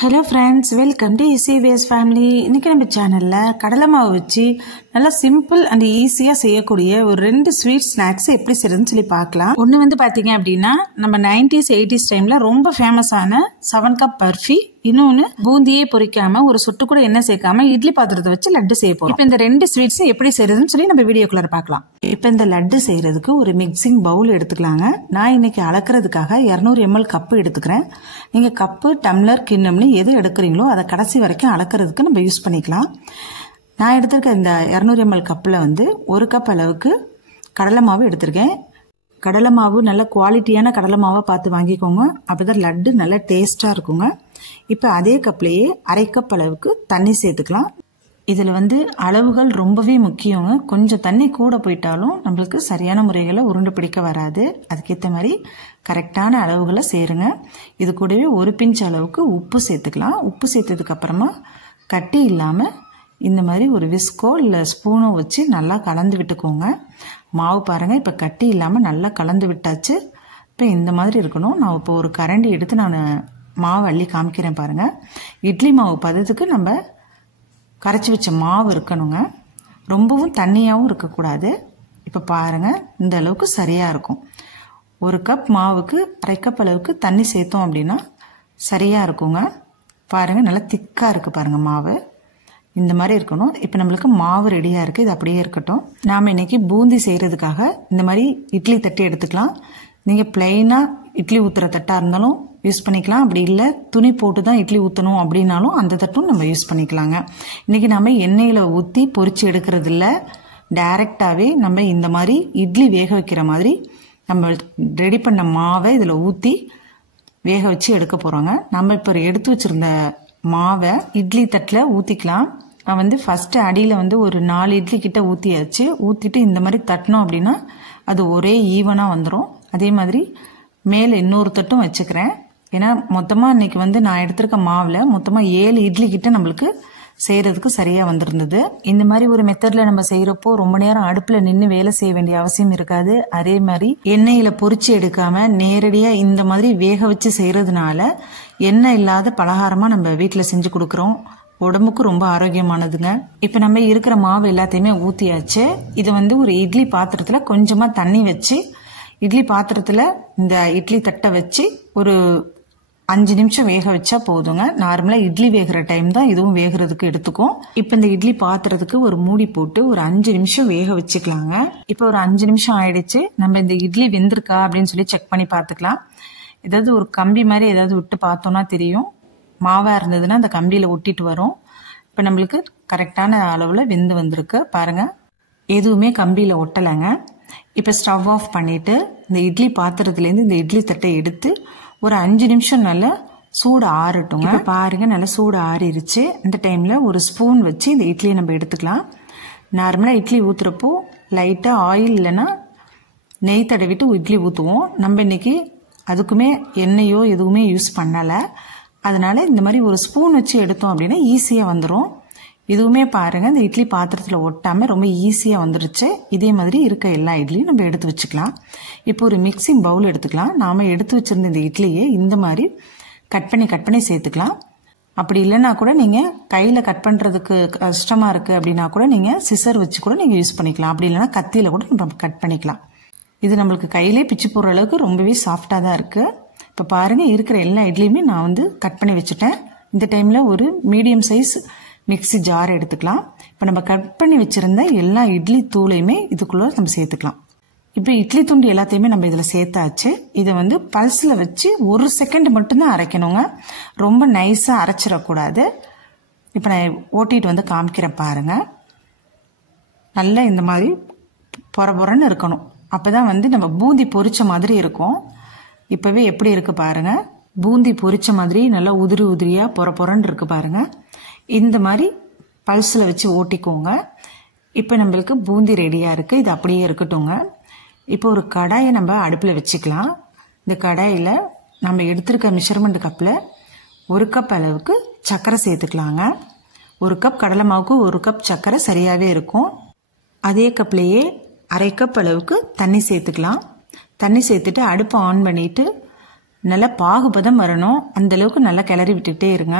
Hello friends, welcome to ECVS family. இன்றைக்கி நம்ம சேனலில் கடலை மாவு வச்சு நல்லா சிம்பிள் அண்ட் ஈஸியாக செய்யக்கூடிய ஒரு 2 ஸ்வீட் ஸ்நாக்ஸ் எப்படி செய்யறதுன்னு சொல்லி பார்க்கலாம். ஒன்று வந்து பார்த்தீங்க அப்படின்னா நம்ம 90s 80s டைமில் ரொம்ப ஃபேமஸான 7 கப் பர்ஃபி. இன்னொன்று பூந்தியே பொரிக்காம ஒரு சொட்டு கூட எண்ணெய் சேர்க்காம இட்லி பாத்திரத்தை வச்சு லட்டு செய்ய போறோம். இப்போ இந்த 2 ஸ்வீட்ஸ் எப்படி செய்யறதுன்னு சொல்லி நம்ம வீடியோக்குள்ள பார்க்கலாம். இப்போ இந்த லட்டு செய்யறதுக்கு ஒரு மிக்சிங் பவுல் எடுத்துக்கலாங்க. நான் இன்னைக்கு அளக்கிறதுக்காக 200 ml கப்பு எடுத்துக்கிறேன். நீங்க கப்பு, டம்ளர், கிண்ணம்னு எது எடுக்கிறீங்களோ அதை கடைசி வரைக்கும் அளக்கிறதுக்கு நம்ம யூஸ் பண்ணிக்கலாம். நான் எடுத்திருக்க இந்த 200 ml கப்பில் வந்து 1 கப் அளவுக்கு கடலை மாவு எடுத்திருக்கேன். கடலை மாவு நல்ல குவாலிட்டியான கடலை மாவை பார்த்து வாங்கிக்கோங்க, அப்போதான் லட்டு நல்லா டேஸ்டாக இருக்குங்க. இப்போ அதே கப்லேயே 1/2 கப் அளவுக்கு தண்ணி சேர்த்துக்கலாம். இதில் வந்து அளவுகள் ரொம்பவே முக்கியங்க. கொஞ்சம் தண்ணி கூட போயிட்டாலும் நம்மளுக்கு சரியான முறைகளை உருண்டை பிடிக்க வராது. அதுக்கேற்ற மாதிரி கரெக்டான அளவுகளை சேருங்க. இது கூடவே 1 பிஞ்ச் அளவுக்கு உப்பு சேர்த்துக்கலாம். உப்பு சேர்த்ததுக்கு அப்புறமா கட்டி இல்லாமல் இந்த மாதிரி ஒரு விஸ்கோ இல்லை ஸ்பூனோ வச்சு நல்லா கலந்து விட்டுக்கோங்க. மாவு பாருங்கள், இப்போ கட்டி இல்லாமல் நல்லா கலந்து விட்டாச்சு. இப்போ இந்த மாதிரி இருக்கணும். நான் இப்போ ஒரு கரண்டி எடுத்து நான் மாவு அள்ளி காமிக்கிறேன் பாருங்கள். இட்லி மாவு பதத்துக்கு நம்ம கரைச்சி வச்ச மாவு இருக்கணுங்க. ரொம்பவும் தண்ணியாகவும் இருக்கக்கூடாது. இப்போ பாருங்கள், இந்த அளவுக்கு சரியாக இருக்கும். 1 கப் மாவுக்கு 1/2 கப் அளவுக்கு தண்ணி சேர்த்தோம் அப்படின்னா சரியாக இருக்குங்க. பாருங்கள், நல்லா திக்காக இருக்குது பாருங்கள் மாவு. இந்த மாதிரி இருக்கணும். இப்போ நம்மளுக்கு மாவு ரெடியாக இருக்குது. இது அப்படியே இருக்கட்டும். நாம் இன்றைக்கி பூந்தி செய்கிறதுக்காக இந்த மாதிரி இட்லி தட்டி எடுத்துக்கலாம். நீங்கள் பிளெயினாக இட்லி ஊற்றுற தட்டாக இருந்தாலும் யூஸ் பண்ணிக்கலாம். அப்படி இல்லை துணி போட்டு தான் இட்லி ஊற்றணும் அப்படின்னாலும் அந்த தட்டும் நம்ம யூஸ் பண்ணிக்கலாங்க. இன்றைக்கி நம்ம எண்ணெயில் ஊற்றி பொரிச்சு எடுக்கிறது இல்லை, டைரெக்டாகவே நம்ம இந்த மாதிரி இட்லி வேக வைக்கிற மாதிரி நம்ம ரெடி பண்ண மாவை இதில் ஊற்றி வேக வச்சு எடுக்க போகிறோங்க. நம்ம இப்போ எடுத்து வச்சுருந்த மாவை இட்லி தட்டில் ஊற்றிக்கலாம். நான் வந்து ஃபஸ்ட்டு அடியில் வந்து ஒரு 4 இட்லி கிட்ட ஊற்றியாச்சு. ஊற்றிட்டு இந்த மாதிரி தட்டினோம் அப்படின்னா அது ஒரே ஈவனாக வந்துடும். அதே மாதிரி மேலே இன்னொரு தட்டும் வச்சுக்கிறேன். ஏன்னா மொத்தமாக இன்னைக்கு வந்து நான் எடுத்திருக்க மாவில் மொத்தமாக 7 இட்லி கிட்ட நம்மளுக்கு செய்கிறதுக்கு சரியாக வந்திருந்தது. இந்த மாதிரி ஒரு மெத்தடில் நம்ம செய்கிறப்போ ரொம்ப நேரம் அடுப்பில் நின்று வேலை செய்ய வேண்டிய அவசியம் இருக்காது. அதே மாதிரி எண்ணெயில் பொரிச்சு எடுக்காமல் நேரடியாக இந்த மாதிரி வேக வச்சு செய்கிறதுனால எண்ணெய் இல்லாத பலகாரமாக நம்ம வீட்டில் செஞ்சு கொடுக்குறோம். உடம்புக்கு ரொம்ப ஆரோக்கியமானதுங்க. இப்போ நம்ம இருக்கிற மாவு எல்லாத்தையுமே ஊற்றியாச்சு. இதை வந்து ஒரு இட்லி பாத்திரத்தில் கொஞ்சமாக தண்ணி வச்சு இட்லி பாத்திரத்தில் இந்த இட்லி தட்டை வச்சு ஒரு 5 நிமிஷம் வேக வச்சா போதுங்க. நார்மலாக இட்லி வேகிற டைம் தான் இதுவும் வேகிறதுக்கு எடுத்துக்கும். இப்போ இந்த இட்லி பாத்திரத்துக்கு ஒரு மூடி போட்டு ஒரு 5 நிமிஷம் வேக வச்சுக்கலாங்க. இப்போ ஒரு 5 நிமிஷம் ஆயிடுச்சு. நம்ம இந்த இட்லி வெந்திருக்கா அப்படின்னு சொல்லி செக் பண்ணி பார்த்துக்கலாம். ஏதாவது ஒரு கம்பி மாதிரி ஏதாவது விட்டு பார்த்தோம்னா தெரியும். மாவாக இருந்ததுன்னா அந்த கம்பியில் ஒட்டிட்டு வரும். இப்போ நம்மளுக்கு கரெக்டான அளவில் வெந்து வந்திருக்கு பாருங்கள். எதுவுமே கம்பியில் ஒட்டலைங்க. இப்போ ஸ்டவ் ஆஃப் பண்ணிவிட்டு இந்த இட்லி பாத்திரத்துலேருந்து இந்த இட்லி தட்டை எடுத்து ஒரு 5 நிமிஷம் நல்லா சூடு ஆறட்டுங்க. இப்போ பாருங்கள், நல்லா சூடு ஆறிடுச்சு. இந்த டைமில் ஒரு ஸ்பூன் வச்சு இந்த இட்லியை நம்ம எடுத்துக்கலாம். நார்மலாக இட்லி ஊற்றுறப்போ லைட்டாக ஆயில் இல்லைன்னா நெய் தடவிட்டு இட்லி ஊற்றுவோம். நம்ம இன்னைக்கு அதுக்குமே எண்ணெயோ எதுவுமே யூஸ் பண்ணலை. அதனால இந்த மாதிரி ஒரு ஸ்பூன் வச்சு எடுத்தோம் அப்படின்னா ஈஸியாக வந்துடும். இதுவுமே பாருங்கள், இந்த இட்லி பாத்திரத்தில் ஒட்டாமல் ரொம்ப ஈஸியாக வந்துடுச்சு. இதே மாதிரி இருக்க எல்லா இட்லியும் நம்ம எடுத்து வச்சுக்கலாம். இப்போ ஒரு மிக்சிங் பவுல் எடுத்துக்கலாம். நாம் எடுத்து வச்சுருந்த இந்த இட்லியை இந்த மாதிரி கட் பண்ணி சேர்த்துக்கலாம். அப்படி இல்லைன்னா கூட நீங்கள் கையில் கட் பண்ணுறதுக்கு கஷ்டமாக இருக்குது அப்படின்னா கூட நீங்கள் சிசர் வச்சு கூட நீங்கள் யூஸ் பண்ணிக்கலாம். அப்படி இல்லைன்னா கத்தியில் கூட நம்ம கட் பண்ணிக்கலாம். இது நம்மளுக்கு கையிலே பிச்சு போடுற அளவுக்கு ரொம்பவே சாஃப்டாக தான் இருக்குது. இப்போ பாருங்கள், இருக்கிற எல்லா இட்லியுமே நான் வந்து கட் பண்ணி வச்சுட்டேன். இந்த டைமில் ஒரு மீடியம் சைஸ் மிக்ஸி ஜார் எடுத்துக்கலாம். இப்போ நம்ம கட் பண்ணி வச்சுருந்த எல்லா இட்லி தூளையுமே இதுக்குள்ளே நம்ம சேர்த்துக்கலாம். இப்போ இட்லி துண்டு எல்லாத்தையுமே நம்ம இதில் சேர்த்தாச்சு. இதை வந்து பல்ஸில் வச்சு 1 செகண்ட் மட்டும்தான் அரைக்கணுங்க. ரொம்ப நைஸாக அரைச்சிடக்கூடாது. இப்போ நான் ஓட்டிட்டு வந்து காமிக்கிறேன் பாருங்கள். நல்லா இந்த மாதிரி பொறன்னு இருக்கணும். அப்போ தான் வந்து நம்ம பூந்தி பொரிச்ச மாதிரி இருக்கும். இப்போவே எப்படி இருக்குது பாருங்கள். பூந்தி பொரிச்ச மாதிரி நல்லா உதிரியாக பொறன்னு இருக்குது பாருங்கள். இந்த மாதிரி பல்ஸில் வச்சு ஓட்டிக்கோங்க. இப்போ நம்மளுக்கு பூந்தி ரெடியாக இருக்குது. இது அப்படியே இருக்கட்டுங்க. இப்போ ஒரு கடாயை நம்ம அடுப்பில் வச்சுக்கலாம். இந்த கடாயில் நம்ம எடுத்துருக்க மெஷர்மெண்ட் கப்பில் 1 கப் அளவுக்கு சர்க்கரை சேர்த்துக்கலாங்க. 1 கப் கடலை மாவுக்கு 1 கப் சர்க்கரை சரியாகவே இருக்கும். அதே கப்லேயே 1/2 கப் அளவுக்கு தண்ணி சேர்த்துக்கலாம். தண்ணி சேர்த்துட்டு அடுப்பை ஆன் பண்ணிவிட்டு நல்லா பாகுபதம் வரணும், அந்தளவுக்கு நல்லா கிளறி விட்டுக்கிட்டே இருங்க.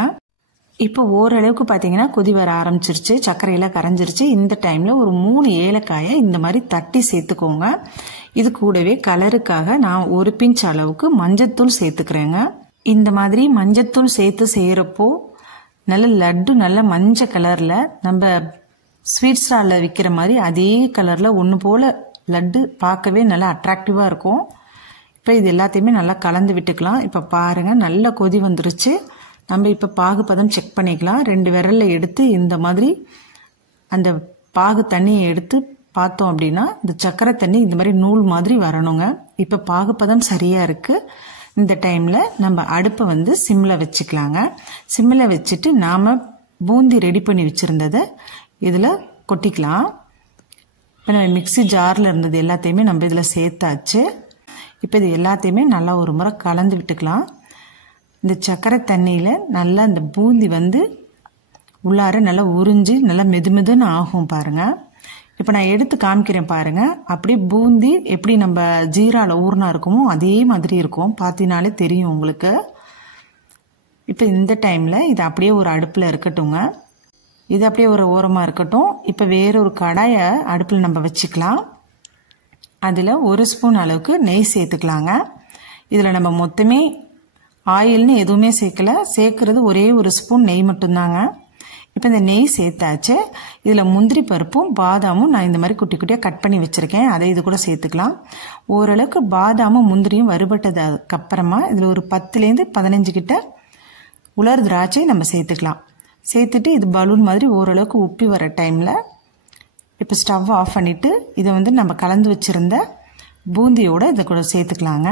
இப்போ ஓரளவுக்கு பார்த்தீங்கன்னா கொதி வர ஆரம்பிச்சிருச்சு, சர்க்கரையெல்லாம் கரைஞ்சிருச்சு. இந்த டைமில் ஒரு 3 ஏலக்காயை இந்த மாதிரி தட்டி சேர்த்துக்கோங்க. இது கூடவே கலருக்காக நான் 1 பிஞ்ச் அளவுக்கு மஞ்சத்தூள் சேர்த்துக்கிறேங்க. இந்த மாதிரி மஞ்சத்தூள் சேர்த்து செய்கிறப்போ நல்ல லட்டு நல்ல மஞ்சள் கலரில் நம்ம ஸ்வீட் ஸ்டாலில் விற்கிற மாதிரி அதே கலரில் ஒன்று போல் லட்டு பார்க்கவே நல்லா அட்ராக்டிவாக இருக்கும். இப்போ இது எல்லாத்தையுமே நல்லா கலந்து விட்டுக்கலாம். இப்போ பாருங்கள் நல்லா கொதி வந்துருச்சு. நம்ம இப்போ பாகுபதம் செக் பண்ணிக்கலாம். 2 விரலில் எடுத்து இந்த மாதிரி அந்த பாகு தண்ணியை எடுத்து பார்த்தோம் அப்படின்னா இந்த சர்க்கரை தண்ணி இந்த மாதிரி நூல் மாதிரி வரணுங்க. இப்போ பாகுபதம் சரியாக இருக்குது. இந்த டைமில் நம்ம அடுப்பை வந்து சிம்மில் வச்சுக்கலாங்க. சிம்மில் வச்சுட்டு நாம் பூந்தி ரெடி பண்ணி வச்சுருந்ததை இதில் கொட்டிக்கலாம். இப்போ நம்ம மிக்ஸி ஜாரில் இருந்தது எல்லாத்தையுமே நம்ம இதில் சேர்த்தாச்சு. இப்போ இது எல்லாத்தையுமே நல்லா ஒரு முறை கலந்து விட்டுக்கலாம். இந்த சர்க்கரை தண்ணியில் நல்லா இந்த பூந்தி வந்து உள்ளார நல்லா உறிஞ்சி நல்லா மெதுமெதுன்னு ஆகும் பாருங்கள். இப்போ நான் எடுத்து காமிக்கிறேன் பாருங்கள். அப்படியே பூந்தி எப்படி நம்ம ஜீராவில் ஊறினா இருக்குமோ அதே மாதிரி இருக்கும், பார்த்தினாலே தெரியும் உங்களுக்கு. இப்போ இந்த டைமில் இது அப்படியே ஒரு அடுப்பில் இருக்கட்டுங்க. இது அப்படியே ஒரு ஓரமாக இருக்கட்டும். இப்போ வேறொரு கடாயை அடுப்பில் நம்ம வச்சுக்கலாம். அதில் 1 ஸ்பூன் அளவுக்கு நெய் சேர்த்துக்கலாங்க. இதில் நம்ம மொத்தமே ஆயில்னு எதுவுமே சேர்க்கறது ஒரே 1 ஸ்பூன் நெய் மட்டும்தாங்க. இப்போ இந்த நெய் சேர்த்தாச்சு. இதில் முந்திரி பருப்பும் பாதாமும் நான் இந்த மாதிரி குட்டி குட்டியாக கட் பண்ணி வச்சுருக்கேன், அதை இது கூட சேர்த்துக்கலாம். ஓரளவுக்கு பாதாமும் முந்திரியும் வறுபட்டதுக்கப்புறமா இதில் ஒரு 10லேருந்து 15 கிட்ட உலர் திராட்சை நம்ம சேர்த்துக்கலாம். சேர்த்துட்டு இது பலூன் மாதிரி ஓரளவுக்கு உப்பி வர டைமில் இப்போ ஸ்டவ் ஆஃப் பண்ணிவிட்டு இதை வந்து நம்ம கலந்து வச்சுருந்த பூந்தியோடு இதை கூட சேர்த்துக்கலாங்க.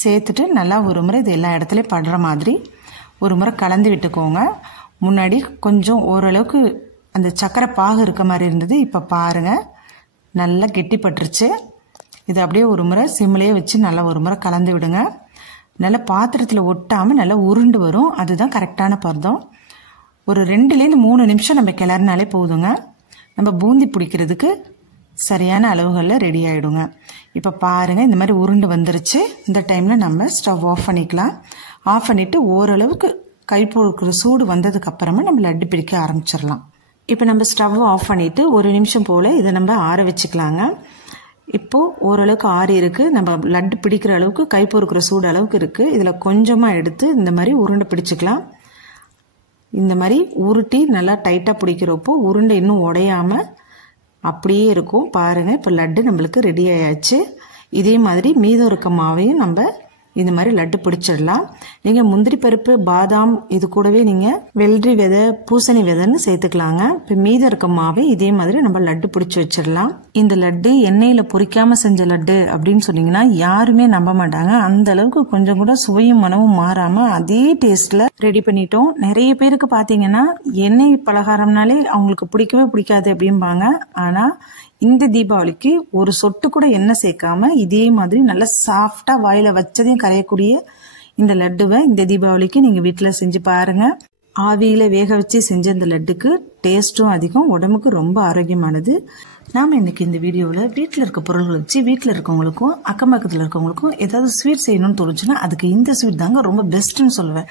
சேர்த்துட்டு நல்லா ஒரு முறை இது எல்லா இடத்துலையும் படுற மாதிரி ஒரு முறை கலந்து விட்டுக்கோங்க. முன்னாடி கொஞ்சம் ஓரளவுக்கு அந்த சர்க்கரை பாகு இருக்க மாதிரி இருந்தது, இப்போ பாருங்கள் நல்லா கெட்டிப்பட்டுருச்சு. இது அப்படியே ஒரு முறை சிம்மிலேயே வச்சு நல்லா ஒரு முறை கலந்து விடுங்க. நல்லா பாத்திரத்தில் ஒட்டாமல் நல்லா உருண்டு வரும், அதுதான் கரெக்டான பதம். ஒரு 2லேருந்து 3 நிமிஷம் நம்ம கிளறினாலே போதுங்க. நம்ம பூந்தி பிடிக்கிறதுக்கு சரியான அளவுகளில் ரெடி ஆகிடுங்க. இப்போ பாருங்கள் இந்த மாதிரி உருண்டு வந்துருச்சு. இந்த டைமில் நம்ம ஸ்டவ் ஆஃப் பண்ணிக்கலாம். ஆஃப் பண்ணிவிட்டு ஓரளவுக்கு கை பொறுக்கிற சூடு வந்ததுக்கப்புறமா நம்ம லட்டு பிடிக்க ஆரம்பிச்சிடலாம். இப்போ நம்ம ஸ்டவ் ஆஃப் பண்ணிவிட்டு 1 நிமிஷம் போல் இதை நம்ம ஆற வச்சுக்கலாங்க. இப்போது ஓரளவுக்கு ஆறி இருக்குது. நம்ம லட்டு பிடிக்கிற அளவுக்கு கை பொறுக்கிற சூடு அளவுக்கு இருக்குது. இதில் கொஞ்சமாக எடுத்து இந்த மாதிரி உருண்டை பிடிச்சிக்கலாம். இந்த மாதிரி உருட்டி நல்லா டைட்டாக பிடிக்கிறப்போ உருண்டை இன்னும் உடையாமல் அப்படியே இருக்கும் பாருங்கள். இப்போ லட்டு நம்மளுக்கு ரெடி ஆயாச்சு. இதே மாதிரி மீதம் இருக்க மாவையும் நம்ம இந்த மாதிரி லட்டு பிடிச்சிடலாம். நீங்கள் முந்திரி பருப்பு பாதாம் இது கூடவே நீங்கள் வெள்ளரி விதை பூசணி விதைன்னு சேர்த்துக்கலாங்க. இப்போ மீதம் இருக்க மாவை இதே மாதிரி நம்ம லட்டு பிடிச்சி வச்சிடலாம். இந்த லட்டு எண்ணெயில் பொரிக்காமல் செஞ்ச லட்டு அப்படின்னு சொன்னீங்கன்னா யாருமே நம்ப மாட்டாங்க. அந்த அளவுக்கு கொஞ்சம் கூட சுவையும் மனமும் மாறாமல் அதே டேஸ்ட்டில் ரெடி பண்ணிட்டோம். நிறைய பேருக்கு பார்த்தீங்கன்னா எண்ணெய் பலகாரம்னாலே அவங்களுக்கு பிடிக்கவே பிடிக்காது அப்படிம்பாங்க. ஆனால் இந்த தீபாவளிக்கு ஒரு சொட்டு கூட எண்ணெய் சேர்க்காம இதே மாதிரி நல்லா சாஃப்டாக வாயில் வச்சதையும் கரையக்கூடிய இந்த லட்டுவை இந்த தீபாவளிக்கு நீங்கள் வீட்டில் செஞ்சு பாருங்கள். ஆவியில் வேக வச்சு செஞ்ச இந்த லட்டுக்கு டேஸ்ட்டும் அதிகம், உடம்புக்கு ரொம்ப ஆரோக்கியமானது. நாம் இன்னைக்கு இந்த வீடியோவில் வீட்டில் இருக்க பொருள்களை வச்சு வீட்டில் இருக்கவங்களுக்கும் அக்கம் பக்கத்தில் இருக்கவங்களுக்கும் ஏதாவது ஸ்வீட் செய்யணும்னு தோணுச்சுன்னா அதுக்கு இந்த ஸ்வீட் தாங்க ரொம்ப பெஸ்ட்டுன்னு சொல்லுவேன்.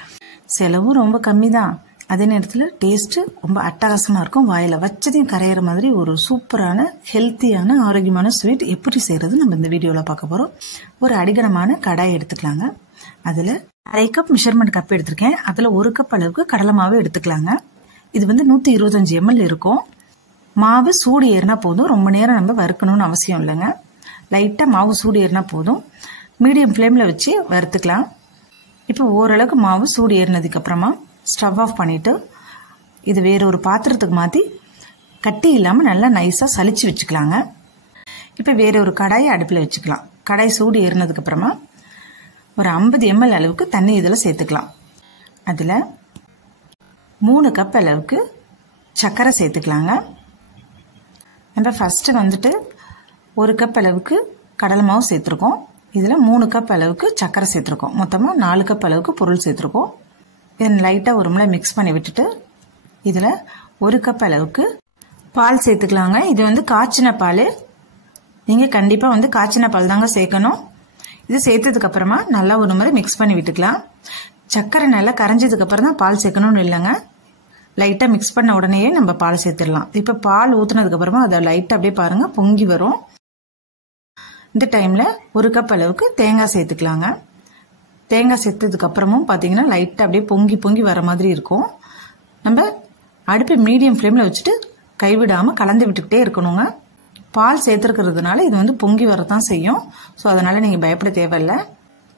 செலவும் ரொம்ப கம்மி தான், அதே நேரத்தில் டேஸ்ட்டு ரொம்ப அட்டகாசமாக இருக்கும். வாயில் வச்சதையும் கரையிற மாதிரி ஒரு சூப்பரான ஹெல்த்தியான ஆரோக்கியமான ஸ்வீட் எப்படி செய்கிறது நம்ம இந்த வீடியோவில் பார்க்க போகிறோம். ஒரு அடிகனமான கடாய் எடுத்துக்கலாங்க. அதில் 1/2 கப் மெஷர்மெண்ட் கப் எடுத்திருக்கேன். அதில் 1 கப் அளவுக்கு கடலை மாவு எடுத்துக்கலாங்க. இது வந்து 125 ml இருக்கும். மாவு சூடு ஏறினா போதும், ரொம்ப நேரம் நம்ம வறுக்கணும்னு அவசியம் இல்லைங்க. லைட்டாக மாவு சூடு ஏறினா போதும். மீடியம் ஃப்ளேமில் வச்சு வறுத்துக்கலாம். இப்போ ஓரளவுக்கு மாவு சூடு ஏறினதுக்கப்புறமா ஸ்டவ் ஆஃப் பண்ணிவிட்டு இது வேறு ஒரு பாத்திரத்துக்கு மாற்றி கட்டி இல்லாமல் நல்லா நைஸாக சலிச்சு வச்சுக்கலாங்க. இப்போ வேறு ஒரு கடாயை அடுப்பில் வச்சுக்கலாம். கடாய் சூடு ஏறினதுக்கப்புறமா ஒரு 50 ml அளவுக்கு தண்ணி இதில் சேர்த்துக்கலாம். அதில் 3 கப் அளவுக்கு சர்க்கரை சேர்த்துக்கலாங்க. நம்ம ஃபஸ்ட்டு வந்துட்டு 1 கப் அளவுக்கு கடலை மாவு சேர்த்துருக்கோம். இதில் 3 கப் அளவுக்கு சர்க்கரை சேர்த்துருக்கோம். மொத்தமாக 4 கப் அளவுக்கு பொருள் சேர்த்துருக்கோம். இதை லைட்டாக ஒரு முறை மிக்ஸ் பண்ணி விட்டுட்டு இதில் 1 கப் அளவுக்கு பால் சேர்த்துக்கலாங்க. இது வந்து காய்ச்சின பால், நீங்கள் கண்டிப்பாக வந்து காய்ச்சின பால் தாங்க சேர்க்கணும். இது சேர்த்ததுக்கு அப்புறமா நல்லா ஒரு முறை மிக்ஸ் பண்ணி விட்டுக்கலாம். சர்க்கரை நல்லா கரைஞ்சதுக்கு அப்புறம் தான் பால் சேர்க்கணும்னு இல்லைங்க. லைட்டா மிக்ஸ் பண்ண உடனேயே நம்ம பால் சேர்த்துடலாம். இப்ப பால் ஊத்துனதுக்கு அப்புறமா அதை லைட்டா அப்படியே பாருங்க பொங்கி வரும். இந்த டைம்ல 1 கப் அளவுக்கு தேங்காய் சேர்த்துக்கலாங்க. தேங்காய் சேர்த்ததுக்கு அப்புறமும் பாத்தீங்கன்னா லைட்டா அப்படியே பொங்கி பொங்கி வர மாதிரி இருக்கும். நம்ம அடுப்பை மீடியம் ஃப்ளேம்ல வச்சுட்டு கைவிடாம கலந்து விட்டுக்கிட்டே இருக்கணுங்க. பால் சேர்த்துருக்கிறதுனால இது வந்து பொங்கி வரதான் செய்யும். ஸோ அதனால நீங்க பயப்பட தேவையில்லை.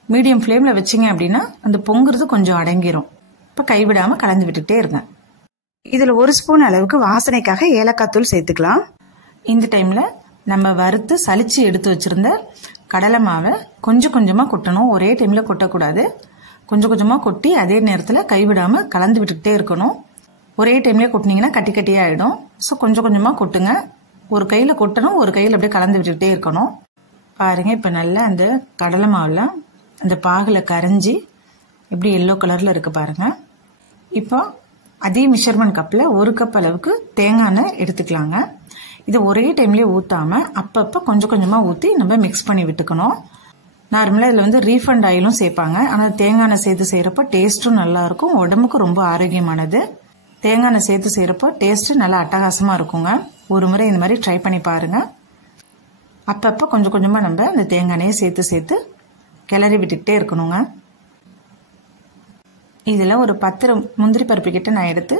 மீடியம் ஃப்ளேம்ல வச்சிங்க அப்படின்னா அந்த பொங்குறது கொஞ்சம் அடங்கிரும். இப்போ கைவிடாம கலந்து விட்டுக்கிட்டே இருங்க. இதுல 1 ஸ்பூன் அளவுக்கு வாசனைக்காக ஏலக்காய் தூள் சேர்த்துக்கலாம். இந்த டைம்ல நம்ம வறுத்து சலிச்சு எடுத்து வச்சிருந்த கடலை மாவை கொஞ்சம் கொஞ்சமா கொட்டணும். ஒரே டைம்ல கொட்டக்கூடாது. கொஞ்சம் கொஞ்சமா கொட்டி அதே நேரத்துல கைவிடாம கலந்து விட்டுக்கிட்டே இருக்கணும். ஒரே டைம்லயே கொட்டினீங்கன்னா கட்டி கட்டியா ஆயிடும். ஸோ கொஞ்சம் கொஞ்சமா கொட்டுங்க. ஒரு கையில கொட்டணும், ஒரு கையில அப்படியே கலந்து விட்டுக்கிட்டே இருக்கணும். பாருங்க இப்ப நல்லா அந்த கடலை மாவுல அந்த பாகுல கரைஞ்சி எப்படி எல்லோ கலர்ல இருக்கு பாருங்க. இப்போ அதே மெஷர்மெண்ட் கப்ல 1 கப் அளவுக்கு தேங்காய் எண்ணெய் எடுத்துக்கலாங்க. இது ஒரே டைம்லயே ஊத்தாம அப்பப்ப கொஞ்சம் கொஞ்சமா ஊத்தி நம்ம மிக்ஸ் பண்ணி விட்டுக்கணும். நார்மலா இதுல வந்து ரீஃபண்ட் ஆயிலும் சேர்ப்பாங்க. ஆனா தேங்காய் எண்ணெய் சேர்த்து செய்யறப்ப டேஸ்டும் நல்லா இருக்கும். உடம்புக்கு ரொம்ப ஆரோக்கியமானது. தேங்காய் எண்ணெய் சேர்த்து செய்யறப்போ டேஸ்ட் நல்லா அட்டகாசமா இருக்குங்க. ஒரு முறை இந்த மாதிரி ட்ரை பண்ணி பாருங்க. அப்பப்ப கொஞ்சம் கொஞ்சமா நம்ம அந்த தேங்காய் எண்ணெயை சேர்த்து சேர்த்து கிளறி விட்டுக்கிட்டே இருக்கணுங்க. இதுல ஒரு 10 முந்திரி பருப்பு கிட்ட நான் எடுத்து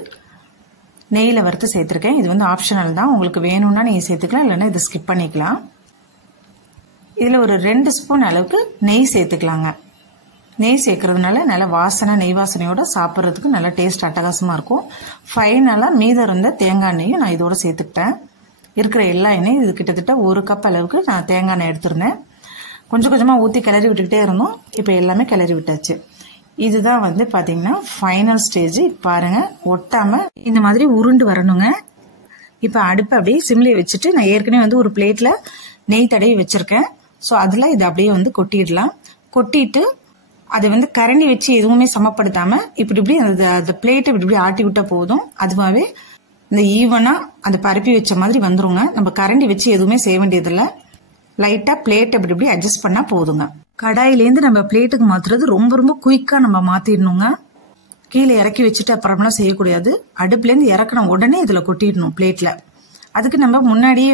நெய்யில வறுத்து சேர்த்திருக்கேன். இது வந்து ஆப்ஷனல் தான். உங்களுக்கு வேணும்னா நீங்க சேர்த்துக்கலாம், இல்லைன்னா இதை ஸ்கிப் பண்ணிக்கலாம். இதுல ஒரு 2 ஸ்பூன் அளவுக்கு நெய் சேர்த்துக்கலாங்க. நெய் சேர்க்கறதுனால நல்ல வாசனை, நெய் வாசனையோட சாப்பிட்றதுக்கு நல்ல டேஸ்ட் அட்டகாசமா இருக்கும். ஃபைனலா மீதம் இருந்த தேங்காய் எண்ணெயும் நான் இதோட சேர்த்துக்கிட்டேன். இருக்கிற எல்லா எண்ணெயும் இது கிட்டத்தட்ட 1 கப் அளவுக்கு நான் தேங்காய் எண்ணெய் எடுத்திருந்தேன். கொஞ்சம் கொஞ்சமா ஊத்தி கிளறி விட்டுக்கிட்டே இருந்தோம். இப்ப எல்லாமே கிளறி விட்டாச்சு. இதுதான் வந்து பாத்தீங்கன்னா ஃபைனல் ஸ்டேஜ். பாருங்க ஒட்டாம இந்த மாதிரி உருண்டு வரணுங்க. இப்ப அடுப்பை அப்படியே சிம்ல வச்சுட்டு நான் ஏற்கனவே வந்து ஒரு பிளேட்ல நெய் தடவி வச்சிருக்கேன். ஸோ அதுல இதை அப்படியே வந்து கொட்டிடலாம். கொட்டிட்டு அதை வந்து கரண்டி வச்சு எதுவுமே சமப்படுத்தாம இப்படி இப்படி அந்த பிளேட்டை இப்படி ஆட்டி விட்டா போதும். அதுவாவே இந்த ஈவனா அந்த பரப்பி வச்ச மாதிரி வந்துருங்க. நம்ம கரண்டி வச்சு எதுவுமே செய்ய வேண்டியதில்லை. லைட்டா பிளேட் அப்படி இப்படி அட்ஜஸ்ட் பண்ணா போதுங்க. கடாயிலேருந்து நம்ம பிளேட்டுக்கு மாத்துறது ரொம்ப ரொம்ப குயிக்கா நம்ம மாத்திடணுங்க. கீழே இறக்கி வச்சுட்டு அப்புறமெல்லாம் செய்யக்கூடாது. அடுப்புலேருந்து இறக்கணும் உடனே இதுல கொட்டிடணும் பிளேட்ல. அதுக்கு நம்ம முன்னாடியே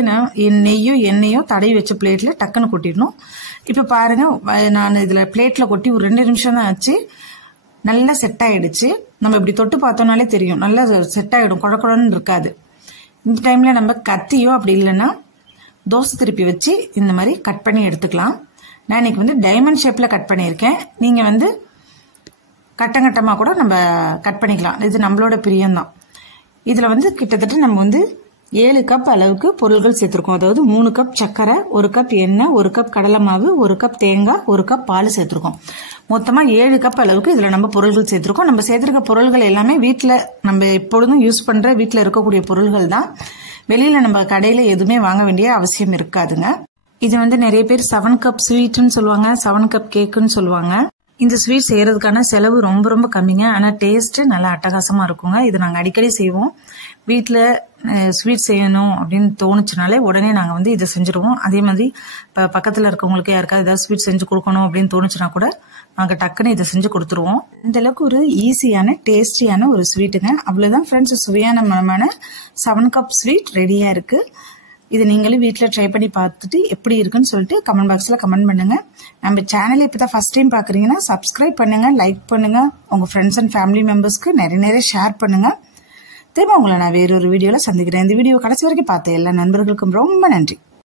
நெய்யோ எண்ணெயோ தடவி வச்ச பிளேட்ல டக்குன்னு கொட்டிடணும். இப்ப பாருங்க நான் இதுல பிளேட்ல கொட்டி ஒரு 2 நிமிஷம் தான் ஆச்சு. நல்லா செட் ஆயிடுச்சு. நம்ம இப்படி தொட்டு பார்த்தோம்னாலே தெரியும் நல்லா செட் ஆயிடும். குழக்குழன்னு இருக்காது. இந்த டைம்ல நம்ம கத்தியோ அப்படி இல்லைன்னா தோசை திருப்பி வச்சு இந்த மாதிரி கட் பண்ணி எடுத்துக்கலாம். நான் இன்னைக்கு வந்து டைமண்ட் ஷேப்ல கட் பண்ணியிருக்கேன். நீங்க வந்து கட்டங்கட்டமா கூட நம்ம கட் பண்ணிக்கலாம். இது நம்மளோட பிரியம்தான். இதுல வந்து கிட்டத்தட்ட நம்ம வந்து 7 கப் அளவுக்கு பொருள்கள் சேர்த்திருக்கோம். அதாவது 3 கப் சர்க்கரை, 1 கப் எண்ணெய், 1 கப் கடலை மாவு, 1 கப் தேங்காய், 1 கப் பால் சேர்த்திருக்கோம். மொத்தமா 7 கப் அளவுக்கு இதுல நம்ம பொருள்கள் சேர்த்திருக்கோம். நம்ம சேர்த்திருக்க பொருள்கள் எல்லாமே வீட்டுல நம்ம எப்பொழுதும் யூஸ் பண்ற வீட்டுல இருக்கக்கூடிய பொருள்கள் தான். வெளியில நம்ம கடையில எதுவுமே வாங்க வேண்டிய அவசியம் இருக்காதுங்க. இது வந்து நிறைய பேர் 7 கப் ஸ்வீட்னு சொல்லுவாங்க, 7 கப் கேக்குன்னு சொல்லுவாங்க. இந்த ஸ்வீட் செய்யறதுக்கான செலவு ரொம்ப ரொம்ப கம்மிங்க. ஆனா டேஸ்ட் நல்லா அட்டகாசமா இருக்குங்க. இது நாங்க அடிக்கடி செய்வோம். வீட்டுல ஸ்வீட் செய்யணும் அப்படின்னு தோணுச்சுனாலே உடனே நாங்க வந்து இதை செஞ்சிருவோம். அதே மாதிரி பக்கத்துல இருக்கவங்களுக்கு யாருக்காவது ஏதாவது ஸ்வீட் செஞ்சு கொடுக்கணும் அப்படின்னு தோணுச்சுன்னா கூட நாங்க டக்குன்னு இதை செஞ்சு கொடுத்துருவோம். இந்த அளவுக்கு ஒரு ஈஸியான டேஸ்டியான ஒரு ஸ்வீட்டுங்க. அவ்வளவுதான் ஃப்ரெண்ட்ஸ், சுவையான மனமான 7 கப் ஸ்வீட் ரெடியா இருக்கு. இது நீங்களும் வீட்டுல ட்ரை பண்ணி பார்த்துட்டு எப்படி இருக்குன்னு சொல்லிட்டு கமெண்ட் பாக்ஸ்ல கமெண்ட் பண்ணுங்க. நம்ம சேனலை இப்பதான் ஃபர்ஸ்ட் டைம் பாக்குறீங்கன்னா சப்ஸ்கிரைப் பண்ணுங்க, லைக் பண்ணுங்க, உங்க ஃப்ரெண்ட்ஸ் அண்ட் ஃபேமிலி மெம்பர்ஸ்க்கு நிறைய ஷேர் பண்ணுங்க. திரும்ப உங்களை நான் வேறொரு வீடியோல சந்திக்கிறேன். இந்த வீடியோ கடைசி வரைக்கும் பார்த்த எல்லா நண்பர்களுக்கும் ரொம்ப நன்றி.